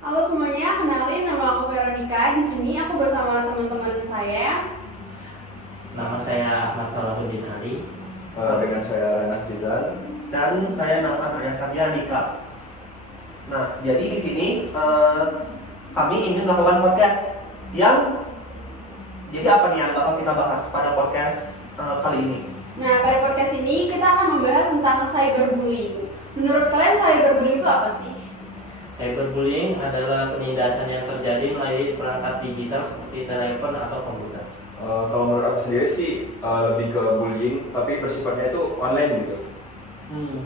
Halo semuanya, kenalin nama aku Veronica. Di sini aku bersama teman-teman saya. Nama saya Ahmad Salahuddin Ali. Dengan saya Renat Fizal. Dan saya Nathan Arya Andika. Nah, jadi di sini kami ingin melakukan podcast yang jadi apa nih yang bakal kita bahas pada podcast kali ini? Nah, pada podcast ini kita akan membahas tentang cyberbullying. Menurut kalian cyberbullying itu apa sih? Cyberbullying adalah penindasan yang terjadi melalui perangkat digital seperti telepon atau komputer. Kalau menurut aku sendiri sih lebih ke bullying, tapi bersifatnya itu online gitu.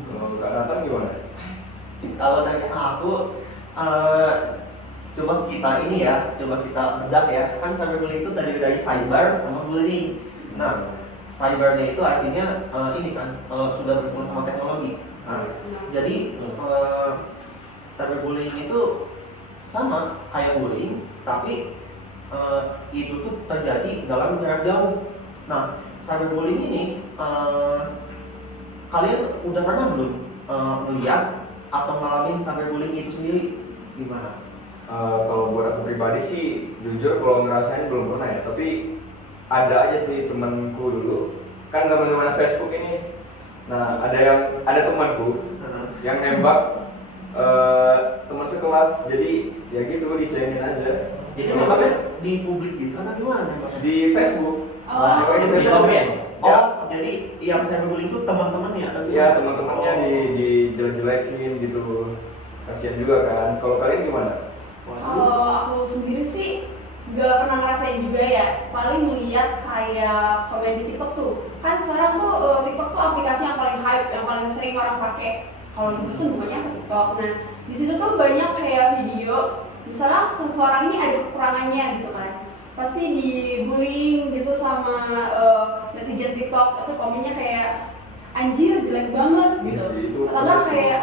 Kalau Kak Nathan gimana? Kalau dari aku, coba kita bedah ya. Kan cyberbullying itu dari cyber sama bullying. Nah, cybernya itu artinya ini kan sudah berhubungan sama teknologi. Nah, jadi cyberbullying itu sama kayak bullying, tapi itu tuh terjadi dalam jarak jauh. Nah, cyberbullying ini kalian udah pernah belum melihat atau ngalamin cyberbullying itu sendiri? Gimana? Kalau buat aku pribadi sih, jujur kalau ngerasain belum pernah ya. Tapi ada aja sih temanku dulu, kan zaman-zaman Facebook ini. Nah, ada temanku yang nembak teman sekelas, jadi ya gitu dicengin aja. Jadi nembaknya di publik gitu atau gimana nembaknya? Di Facebook. Oh, di Di komen. Oh, jadi yang cyberbullying itu teman-temannya atau Iya, teman-temannya dijelek-jelekin gitu. Kasihan juga kan. Kalau kalian gimana? Kalau aku sendiri sih gak pernah ngerasain juga ya. Paling melihat kayak komen di TikTok tuh. Kan sekarang tuh TikTok tuh aplikasi yang paling hype, yang paling sering orang pakai. Kalau di bosan bukannya ke TikTok. Nah, di situ tuh banyak kayak video. Misalnya seseorang ini ada kekurangannya gitu kan. Pasti dibullying gitu sama netizen TikTok. Atau komennya kayak anjir jelek banget gitu. Atau enggak kayak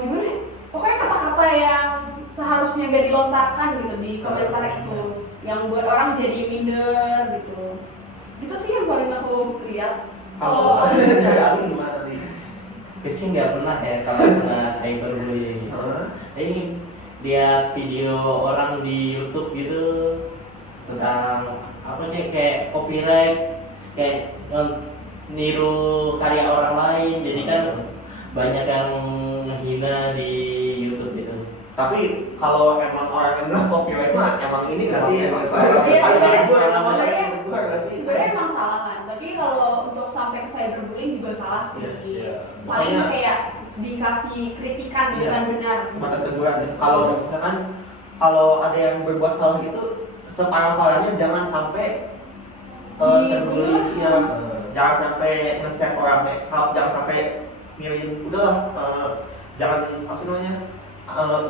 gimana ya? Pokoknya kata-kata yang seharusnya gak dilontarkan gitu di komentar itu, yang buat orang jadi minder gitu. Itu sih yang paling aku lihat. Kalau dari Ali gimana nih? Sih nggak pernah ya kalau kena cyberbullying. Ini lihat video orang di YouTube gitu tentang apa sih, kayak copyright, kayak niru karya orang lain. Jadi kan banyak yang menghina di YouTube itu. Tapi kalau emang orang yang nggak copyright mah emang ini nggak sih? Emang Iya, sih? sebenarnya emang salah kan. Tapi kalau untuk sampai ke cyberbullying juga salah sih. Iya. Paling Makanya- kayak dikasih kritikan Iya. dengan benar. Sebatas teguran. Kalau misalkan ada yang berbuat salah gitu, separah-parahnya jangan sampai cyberbullying, ya, jangan sampai ngecek orang, jangan sampai ngirim udah jangan apa sih namanya,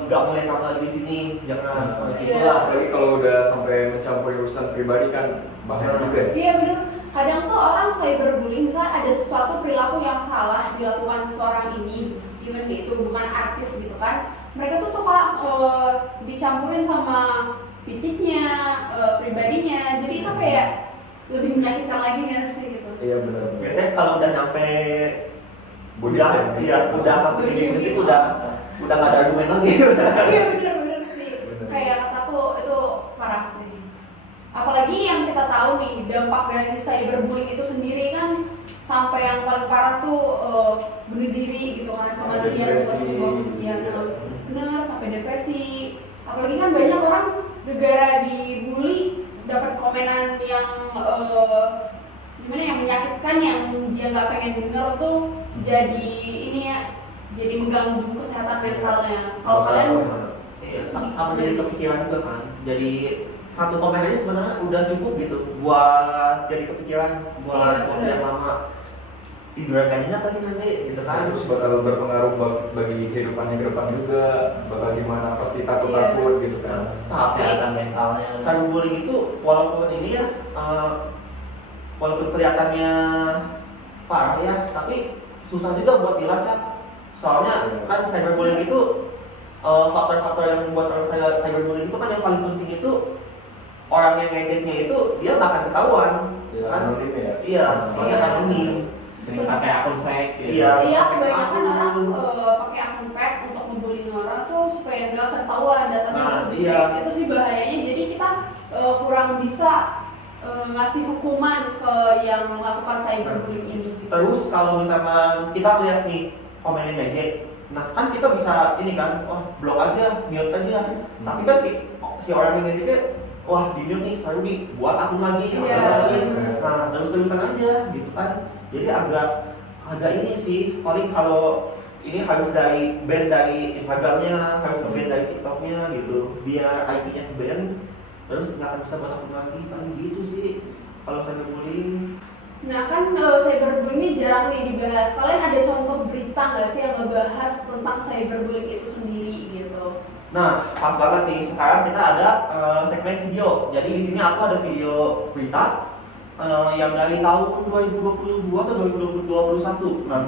nggak boleh kamu lagi di sini, jangan gitu Iya. lah. Apalagi kalau udah sampai mencampuri urusan pribadi kan bahaya juga. Iya benar. Kadang tuh orang cyberbullying, misalnya ada sesuatu perilaku yang salah dilakukan seseorang ini, even itu bukan artis gitu kan, mereka tuh suka dicampurin sama fisiknya, pribadinya, jadi itu kayak lebih menyakitkan lagi nggak sih gitu. Iya benar. Biasanya kalau udah nyampe Body udah shaming. iya udah sampai di sini sih udah nggak ada argumen lagi. Iya benar sih. Bener. Kayak kataku itu parah sih. Apalagi yang kita tahu nih dampak dari cyberbullying itu sendiri kan, sampai yang paling parah tuh bunuh diri gitu kan, kematian Depresi, ya, iya. benar sampai depresi. Apalagi kan banyak orang gara-gara dibully dapat komenan yang gimana, yang menyakitkan, yang dia nggak pengen denger tuh, jadi ini ya, jadi mengganggu kesehatan mentalnya. Kalau kalian Iya, sama jadi kepikiran juga kan. Jadi satu komen aja sebenarnya udah cukup gitu buat jadi kepikiran buat waktu yang lama. Tiduran gak nyenyak lagi nanti gitu kan. Terus bakal berpengaruh bagi kehidupannya ke depan juga, bakal gimana, pasti takut-takut gitu kan. Kesehatan Tapi mentalnya. cyberbullying itu walaupun ini ya walaupun kelihatannya parah ya, tapi susah juga buat dilacak. Soalnya kan cyberbullying itu faktor-faktor yang membuat orang cyberbullying itu kan yang paling penting itu orang yang ngejeknya itu dia nggak akan ketahuan, Ya, kan? anonim ya. Iya, soalnya Iya. anonim. Sering pakai akun fake gitu. Iya. iya, pakai kebanyakan akun. orang pakai akun fake untuk ngebullying orang tuh supaya nggak ketahuan Iya. Itu sih bahayanya. Jadi kita kurang bisa ngasih hukuman ke yang melakukan cyberbullying ini. Terus kalau misalkan kita lihat nih komennya Magic, nah kan kita bisa ini kan, wah blok aja, mute aja. Tapi kan si orang yang ngeditnya, wah di mute nih, seru nih, buat akun lagi, akun Iya. lagi. Nah terus-terusan aja gitu kan. Jadi agak ini sih, paling kalau ini harus ban dari Instagramnya, harus ban dari TikToknya gitu, biar IP-nya ban, terus nggak akan bisa buat akun lagi, paling gitu sih kalau cyberbullying. Nah kan cyberbullying ini jarang nih dibahas. Kalian ada contoh berita nggak sih yang ngebahas tentang cyberbullying itu sendiri gitu? Nah, pas banget nih. Sekarang kita ada segmen video. Jadi di sini aku ada video berita yang dari tahun 2022 atau 2021. Nah,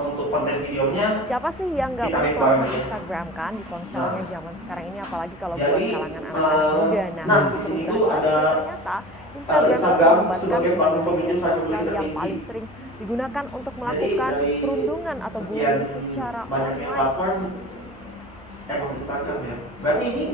untuk konten videonya Siapa sih yang nggak kita punya lihat platform bareng. Instagram kan di ponselnya zaman sekarang ini, apalagi kalau buat Jadi, kalangan anak-anak muda. nah, di sini tuh ada ternyata Instagram Instagram mendapatkan sebagai platform pemicu media sosial cyberbullying yang tertinggi. paling sering digunakan untuk melakukan dari perundungan atau sekian bullying secara banyaknya online. platform emang Instagram ya. Berarti ini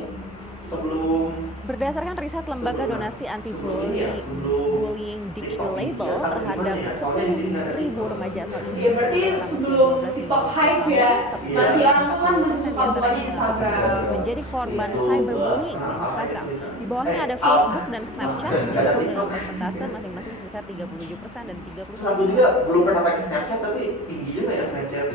sebelum Berdasarkan riset lembaga donasi anti-bullying Dictionary Label terhadap 10.000 remaja asal Ya Indonesia berarti sebelum TikTok hype ya, masih orang tuh kan masih suka bukanya Instagram. menjadi korban cyberbullying di Instagram. Di bawahnya ada Facebook dan Snapchat muncul dengan persentase masing-masing sebesar 37% dan 31%. aku juga belum pernah pakai Snapchat tapi tinggi juga ya Snapchat.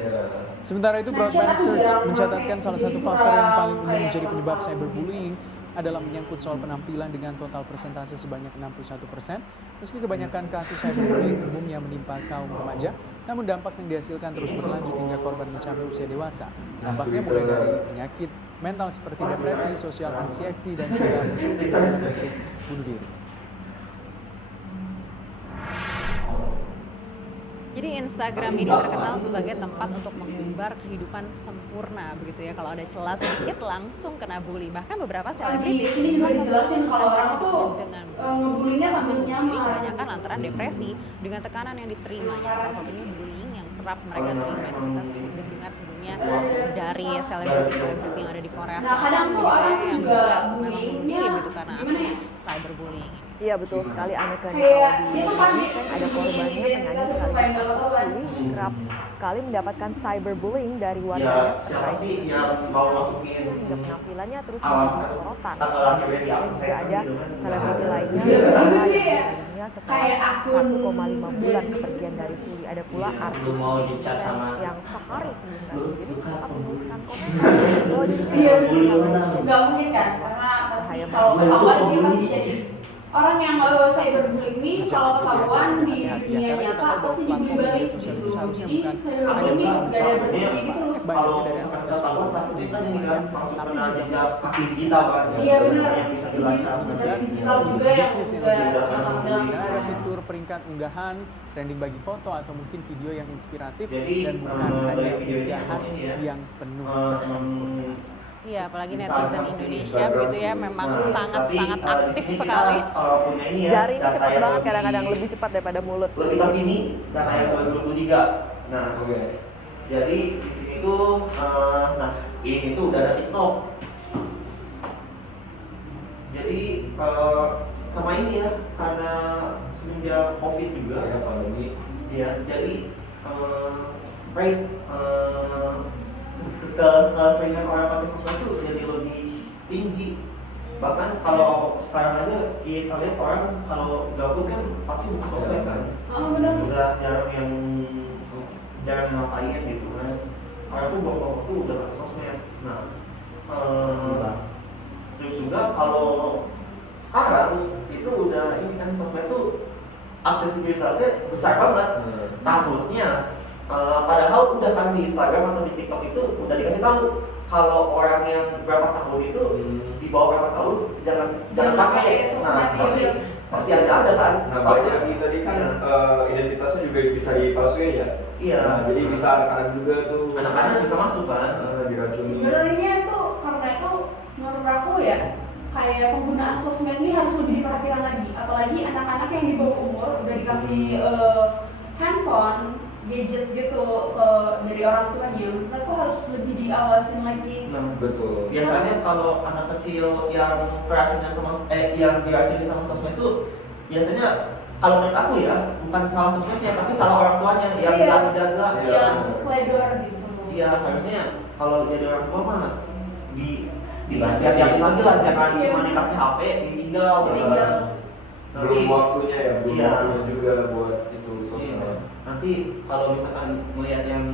Sementara itu, Broadband Search mencatatkan salah satu faktor yang paling umum menjadi penyebab cyberbullying adalah menyangkut soal penampilan dengan total persentase sebanyak 61%. Meski kebanyakan kasus cyberbullying umumnya menimpa kaum remaja, namun dampak yang dihasilkan terus berlanjut hingga korban mencapai usia dewasa. Dampaknya mulai dari penyakit mental seperti depresi, social anxiety, dan juga munculnya keinginan untuk bunuh diri. Jadi Instagram ini terkenal sebagai tempat untuk mengumbar kehidupan sempurna begitu ya. Kalau ada celah sedikit langsung kena bully. Bahkan beberapa Di selebritis sini juga dijelasin kalau orang tuh dengan ngebulinya sambil Jadi nyamar. kebanyakan lantaran depresi dengan tekanan yang diterimanya. Salah satunya bullying yang kerap mereka terima itu kita sudah dengar sebelumnya dari selebriti yang ada di Korea Nah kadang tuh orang tuh yang juga memang bunuh bullyingnya diri gitu karena gimana ya? cyberbullying. Iya betul sekali, Anneke. Kayak Di itu kan Indonesia ada korbannya penyanyi sekaligus aktor Suli kerap kali mendapatkan cyberbullying dari Ya warganet siapa sih yang mau masukin hingga penampilannya terus alat menjadi sorotan. tanggal lahirnya di akun Juga saya ada gitu kan. selebriti lainnya Iya, yang bagus sih ya. sebelumnya setelah Kayak akun 1,5 bulan kepergian dari Suli. Ada pula Iya, artis lu mau dicat sama yang sehari sebelum lu ganti jadi suka sempat apa? menuliskan komentar bahwa dirinya Iya, bully mengalami orang. Nggak mungkin kan, karena pasti Bahaya kalau banget. ketahuan dia Bully. pasti jadi orang yang cyberbullying ini kalau ketahuan di dunia nyata pasti dibully balik gitu. Jadi cyberbullying ini gak ada berhenti gitu loh. Kalau misalkan kita tahu takut kita ini kan masuk ke jejak kaki digital kan. Iya benar. Yang bisa dilacak. Jejak digital juga yang Bisnis yang juga lebih bakal hilang. Misalnya ada fitur peringkat unggahan, trending bagi foto atau mungkin video yang inspiratif, Jadi, dan bukan dari hanya video ini unggahan ini ya, yang penuh em, kesempurnaan saja. Iya, apalagi Instagram netizen sih, Indonesia Instagram begitu ya sih. memang Nah, sangat-sangat tapi, di aktif sini kita, sekali. punya ini ya, jari ini data cepat yang banget, lebih- kadang-kadang lebih cepat daripada mulut. lebih terkini data yang 2023. Nah, Oke. jadi di sini tuh, nah ini tuh udah ada TikTok. Jadi sama ini ya, karena semenjak COVID juga, Ya pandemi. ya jadi rate keseringan orang pakai sosmed itu jadi lebih tinggi. Bahkan kalau sekarang aja kita lihat orang kalau gabut kan pasti buka sosmed kan. Oh benar. Udah jarang ngapain gitu kan. Orang tuh buang waktu udah pakai sosmed. Nah, terus juga kalau sekarang itu udah ini kan sosmed tuh aksesibilitasnya besar banget. Takutnya padahal udah kan di Instagram atau di TikTok itu udah dikasih tahu kalau orang yang berapa tahun itu di bawah berapa tahun jangan pakai. Nah, tapi masih ada kan. Nah, Soalnya banyak tadi kan iya. identitasnya juga bisa dipalsuin ya. Iya. Nah, jadi bisa anak-anak juga tuh. Anak-anak bisa masuk kan. Diracuni. Sebenarnya itu karena itu menurut aku ya kayak penggunaan sosmed ini harus lebih diperhatikan lagi, apalagi anak-anak yang di bawah umur udah dikasih handphone gadget gitu dari orang tuanya, mereka harus lebih diawasin lagi. Nah, Betul. biasanya kalau anak kecil yang keracunan sama yang diracuni sama sosmed itu biasanya kalau menurut aku ya bukan salah sosmednya tapi salah orang tuanya yang Iya. nggak menjaga. Yang pledor gitu. Iya, harusnya kalau jadi orang tua mah Dibatasi. hati-hati lagi lah, jangan Iya. cuma dikasih HP ditinggal. Ditinggal. Belum waktunya ya, belum Iya. waktunya juga buat itu Iya. sosmed. Nanti kalau misalkan melihat yang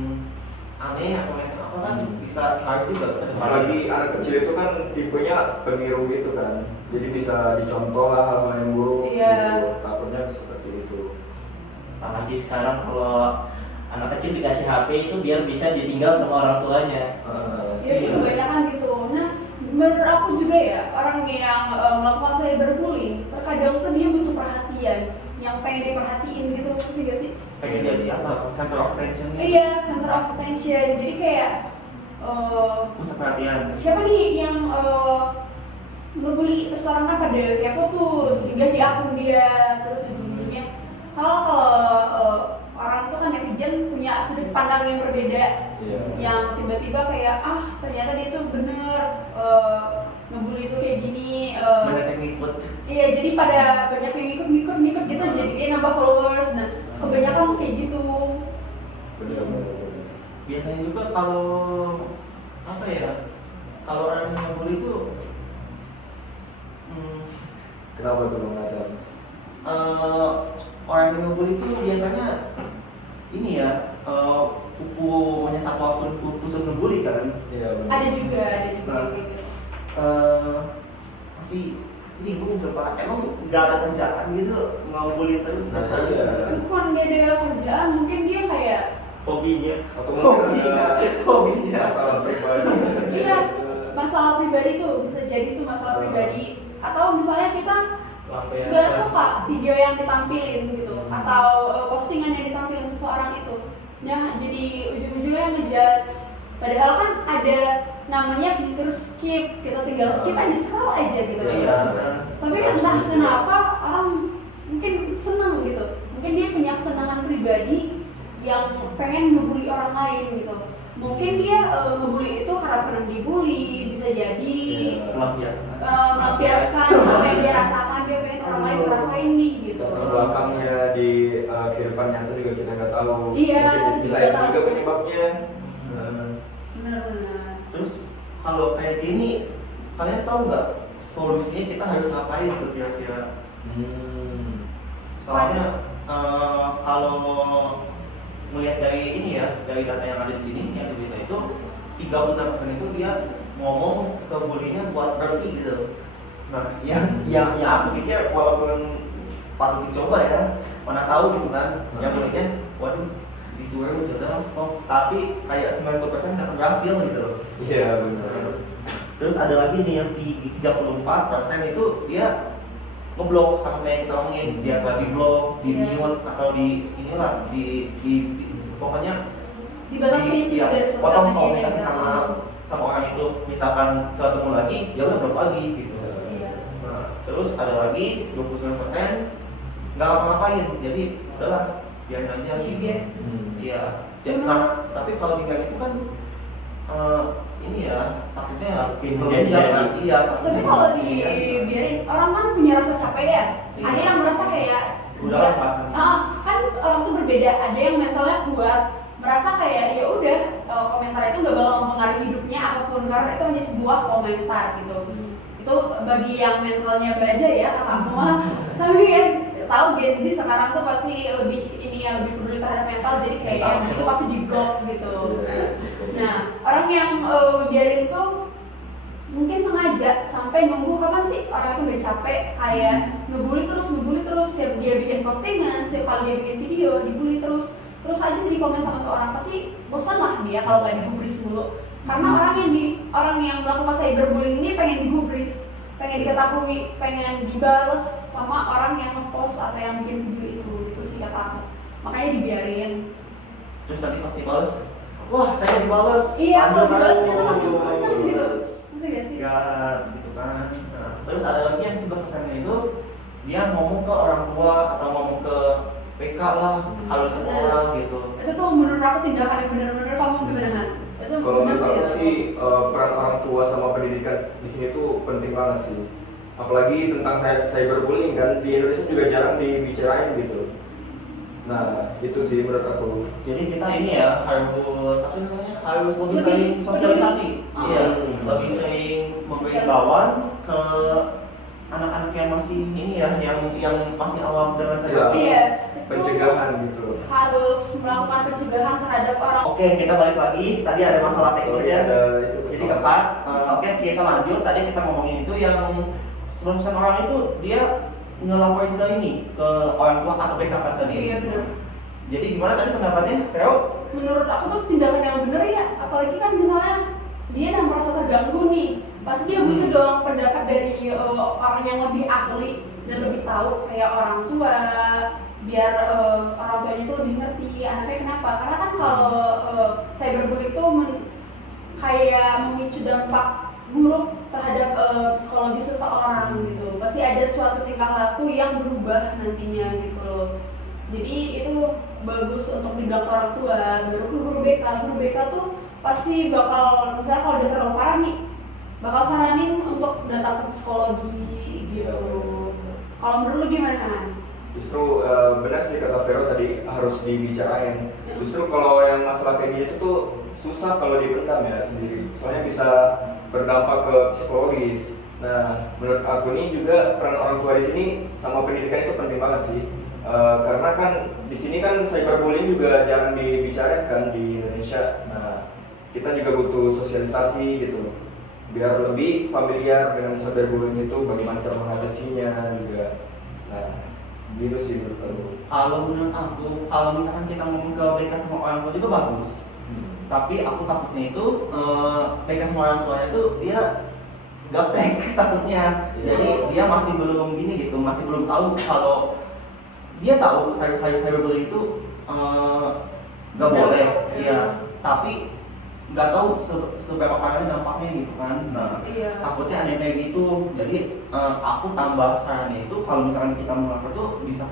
aneh atau yang apa kan bisa cari juga ke depan. Apalagi anak kecil itu kan tipenya peniru gitu kan, jadi bisa dicontoh lah hal-hal yang buruk. Iya. Gitu. Takutnya seperti itu. Apalagi sekarang kalau anak kecil dikasih HP itu biar bisa ditinggal sama orang tuanya. Ya sih kebanyakan gitu. Nah, menurut aku juga ya orang yang melakukan cyberbullying terkadang tuh dia butuh perhatian, yang pengen diperhatiin gitu, ngerti gak sih? Pengen jadi apa? Center of attention. Iya, center of attention. Jadi kayak Pusat perhatian. siapa nih yang ngebully, terus orang kan pada kepo tuh sehingga di akun dia, terus ujung-ujungnya kalau orang tuh kan netizen punya sudut pandang yang berbeda, Iya. yang tiba-tiba kayak ternyata dia tuh bener ngebully itu kayak gini. Banyak yang ngikut. Iya, jadi pada banyak yang ngikut gitu, jadi dia nambah followers. Nah, kebanyakan tuh kayak gitu. Benar-benar. Biasanya juga kalau apa ya? Kalau orang yang ngebully itu Kenapa tuh Bang Nathan? orang yang ngebully itu biasanya ini ya punya satu akun khusus ngebully kan. Iya benar. Ada juga yang kayak gitu. Masih bingung coba, emang nggak ada kerjaan gitu ngebully terus. Iya. Bukan gak ada kerjaan, mungkin dia kayak Hobinya. Atau mungkin ada Hobinya. masalah pribadi. iya, masalah pribadi tuh bisa jadi tuh masalah pribadi, atau misalnya kita nggak suka video yang ditampilin gitu, atau postingan yang ditampilin seseorang itu. Nah, jadi ujung-ujungnya ngejudge. Padahal kan ada namanya fitur skip, kita tinggal skip aja, scroll aja gitu. Iya. Tapi entah kenapa orang mungkin seneng gitu, mungkin dia punya kesenangan pribadi yang pengen ngebully orang lain gitu. Mungkin dia ngebully itu karena pernah dibully, bisa jadi melampiaskan apa yang dia rasakan, dia pengen orang lain ngerasain nih gitu. Belakangnya di kehidupan nyata juga kita nggak tahu. Iya, Mungkin bisa juga itu juga tahu. penyebabnya. Benar-benar. Terus kalau kayak gini, kalian tahu nggak solusinya kita harus ngapain tuh kira-kira? Soalnya kalau melihat dari ini ya, dari data yang ada di sini, yang di berita itu 36% itu dia ngomong ke bulinya buat berhenti gitu. Nah, yang aku pikir walaupun patut dicoba ya, mana tahu gitu kan, yang bulinya, waduh disuruh udah stop, tapi kayak 90% nggak berhasil gitu. Iya benar. Terus ada lagi nih yang di 34% itu dia ngeblok sama kayak kita omongin, dia di blok, di Iya. mute atau di inilah di pokoknya Dibatasi ya, dari sosial potong media komunikasi sama orang itu, misalkan ketemu lagi ya udah blok lagi gitu. Iya. Nah, terus ada lagi 29% nggak ngapa-ngapain, jadi udahlah biarin aja. Iya, biar. Iya. Nah, tapi kalau dibilang itu kan ini ya takutnya Menjadi. iya. Tapi kalau dibiarin, orang kan punya rasa capek ya. Iya. Ada yang merasa kayak Udah dia- lah, kan orang tuh berbeda. Ada yang mentalnya kuat, merasa kayak ya udah komentar itu nggak bakal mempengaruhi hidupnya apapun karena itu hanya sebuah komentar gitu. Itu bagi yang mentalnya baja ya kata aku mah. Tapi kan tahu Gen Z sekarang tuh pasti lebih ini yang lebih peduli terhadap mental, jadi kayak yang itu pasti di blok gitu. Nah, orang yang ngebiarin tuh mungkin sengaja sampai nunggu kapan sih orang itu nggak capek, kayak ngebully terus setiap dia bikin postingan, setiap kali dia bikin video dibully terus aja jadi komen sama tuh orang, pasti bosan lah dia kalau nggak digubris mulu. Karena orang yang melakukan cyberbullying ini pengen digubris, pengen diketahui, pengen dibales sama orang yang ngepost atau yang bikin video itu sih kata aku. Makanya dibiarin. terus tadi pasti balas, wah saya dibales. Iya, kalau Lanjut, dibalasnya tuh aduh. makin balas kan lebih bagus. Ngerti gak sih? Gas gitu kan. Nah, terus ada lagi yang 11% itu dia ngomong ke orang tua atau ngomong ke PK lah, halus semua orang gitu. Itu Itu tuh menurut aku tindakan yang benar-benar. Kamu gimana Han? Itu Kalau benar menurut aku ya? sih peran orang tua sama pendidikan di sini tuh penting banget sih. Apalagi tentang cyberbullying kan di Indonesia juga jarang dibicarain gitu. Nah itu sih menurut aku. Jadi kita ini ya harus lebih sering sosialisasi. Iya, lebih sering memberi imbauan ke anak-anak yang masih ini ya, yang masih awam dengan cyberbullying. Iya, itu Pencegahan gitu. harus melakukan pencegahan terhadap orang. Oke, kita balik lagi. Tadi ada masalah teknis Sorry, ya. ada itu Jadi kesalahan. kekat. Oke, kita lanjut. Tadi kita ngomongin itu yang sebelum orang itu dia ngelaporin ke ini, ke orang tua atau BK kan tadi. Iya benar. Jadi gimana tadi pendapatnya, Vero? Menurut aku tuh tindakan yang benar ya. Apalagi kan misalnya dia yang merasa terganggu nih, pasti dia butuh dong pendapat dari orang yang lebih ahli dan lebih tahu kayak orang tua, biar orang tuanya itu lebih ngerti anaknya kenapa. Karena kan kalau cyberbullying itu kayak memicu dampak buruk terhadap psikologis seseorang gitu. Pasti ada suatu tingkah laku yang berubah nantinya gitu loh. Jadi itu bagus untuk dibilang ke orang tua, baru ke guru BK. Guru BK tuh pasti bakal, misalnya kalau udah terlalu parah nih, bakal saranin untuk datang ke psikologi gitu. Kalau menurut lu gimana kan? Justru benar sih kata Vero tadi harus dibicarain. Justru kalau yang masalah kayak gini tuh susah kalau dipendam ya sendiri. Soalnya bisa berdampak ke psikologis. Nah, menurut aku nih juga peran orang tua di sini sama pendidikan itu penting banget sih. Karena kan di sini kan cyberbullying juga jarang dibicarakan di Indonesia. Nah, kita juga butuh sosialisasi gitu. Biar lebih familiar dengan cyberbullying itu, bagaimana cara mengatasinya juga. Nah, gitu sih menurut aku. Kalau menurut aku, kalau misalkan kita ngomong ke BK sama orang tua juga bagus. Tapi aku takutnya itu BK sama orang tuanya itu dia gaptek takutnya. Jadi dia masih belum gini gitu, masih belum tahu kalau dia tahu cyberbullying itu nggak boleh, iya. Tapi nggak tahu seberapa parahnya dampaknya gitu kan. Nah, takutnya ada yang kayak gitu. Jadi aku tambah sarannya itu kalau misalkan kita mau lapor tuh bisa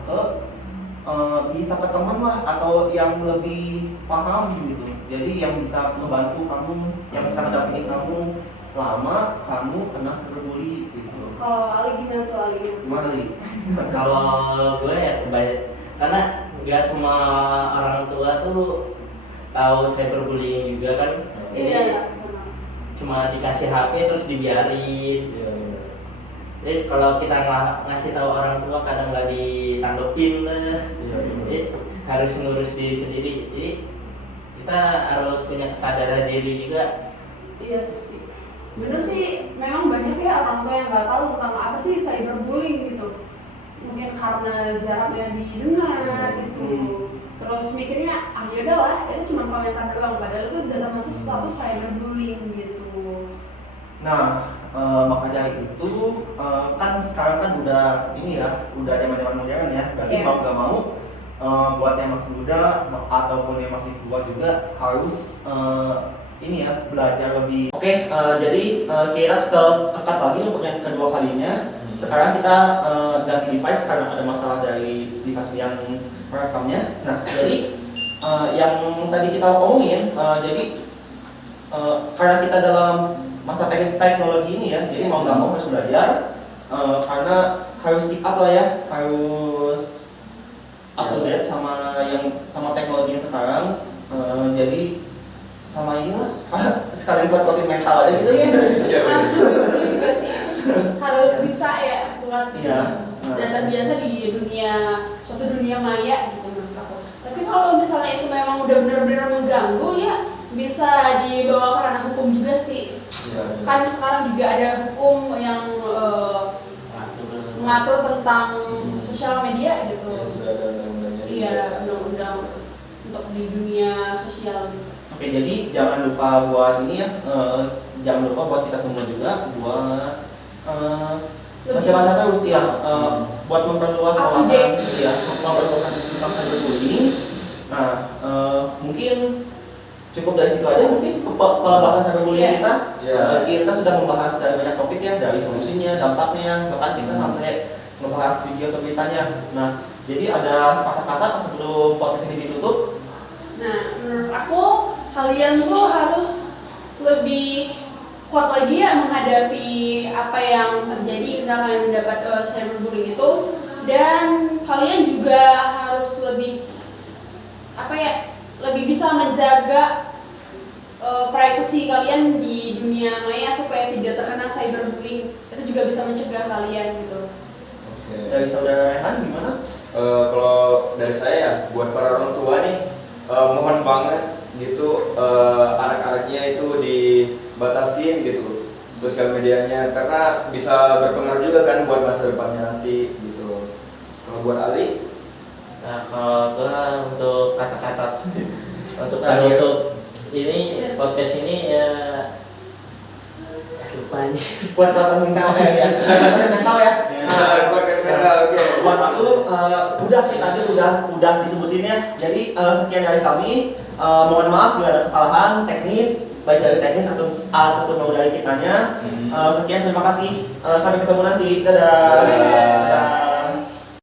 ke teman lah atau yang lebih paham gitu. Jadi yang bisa ngebantu kamu, yang bisa ngedampingin kamu selama kamu kena cyberbully gitu. Kalau Ali gimana tuh Ali? Gimana nih? Kalau gue ya karena nggak semua orang tua tuh tahu cyberbullying juga kan. Iya. Cuma dikasih HP terus dibiarin. Jadi kalau kita ngasih tahu orang tua kadang nggak ditanggepin lah. Jadi harus ngurus diri sendiri. Jadi kita harus punya kesadaran diri juga. Iya sih. Bener sih, memang banyak ya orang tua yang nggak tahu tentang apa sih cyberbullying gitu. Mungkin karena jarang yang didengar gitu. Terus mikirnya, ah yaudahlah, itu cuma komentar doang. Padahal itu udah termasuk status cyberbullying gitu. Nah, maka dari itu kan sekarang kan udah ini ya, udah zaman-zaman modern ya. Berarti mau nggak mau buat yang masih muda ataupun yang masih tua juga harus ini ya, belajar lebih. Oke, jadi kita kekat lagi untuk yang kedua kalinya. Sekarang kita ganti device karena ada masalah dari device yang merekamnya. Nah, jadi yang tadi kita omongin, jadi karena kita dalam masa teknologi ini ya, jadi mau nggak mau harus belajar karena harus keep up lah ya, harus up to date sama teknologi yang sekarang. Jadi sama inilah sekalian buat latih mental aja gitu. Iya. Harus juga sih. Harus bisa ya buat dan terbiasa di suatu dunia maya gitu menurut aku. Tapi kalau misalnya itu memang udah benar-benar mengganggu ya bisa dibawa ke ranah hukum juga sih. Kan sekarang juga ada hukum yang mengatur tentang sosial media gitu. Sudah ada undang-undangnya. Iya, undang-undang untuk di dunia sosial gitu. Oke, jadi jangan lupa buat ini ya, jangan lupa buat kita semua juga buat baca-baca terus ya, buat memperluas wawasan, ya, memperluas tentang cyberbullying. Nah, mungkin cukup dari situ aja mungkin pembahasan cyberbullying kita. Kita sudah membahas dari banyak topik ya, dari solusinya, dampaknya, bahkan kita sampai ngebahas video atau beritanya. Nah, jadi ada sepakat kata sebelum podcast ini ditutup. Nah, kalian tuh harus lebih kuat lagi ya menghadapi apa yang terjadi ketika kalian mendapat cyberbullying itu, dan kalian juga harus lebih lebih bisa menjaga privasi kalian di dunia maya supaya tidak terkena cyberbullying. Itu juga bisa mencegah kalian gitu. Dari saudara Rehan gimana? Kalau dari saya ya, buat para orang tua nih, mohon banget gitu anak-anaknya itu dibatasin gitu sosial medianya, karena bisa berpengaruh juga kan buat masa depannya nanti gitu. Kalau buat Ali, Nah, kalau gua untuk kata-kata untuk penutup ini podcast ini ya lupa nih. Kuat-kuatan mental ya. Kuat-kuatan mental ya. buat mental, oke. Buat aku udah sih tadi udah disebutin ya. Jadi sekian dari kami. Mohon maaf bila ada kesalahan teknis, baik dari teknis ataupun mau dari kitanya. Sekian, terima kasih. Sampai ketemu nanti. Dadah.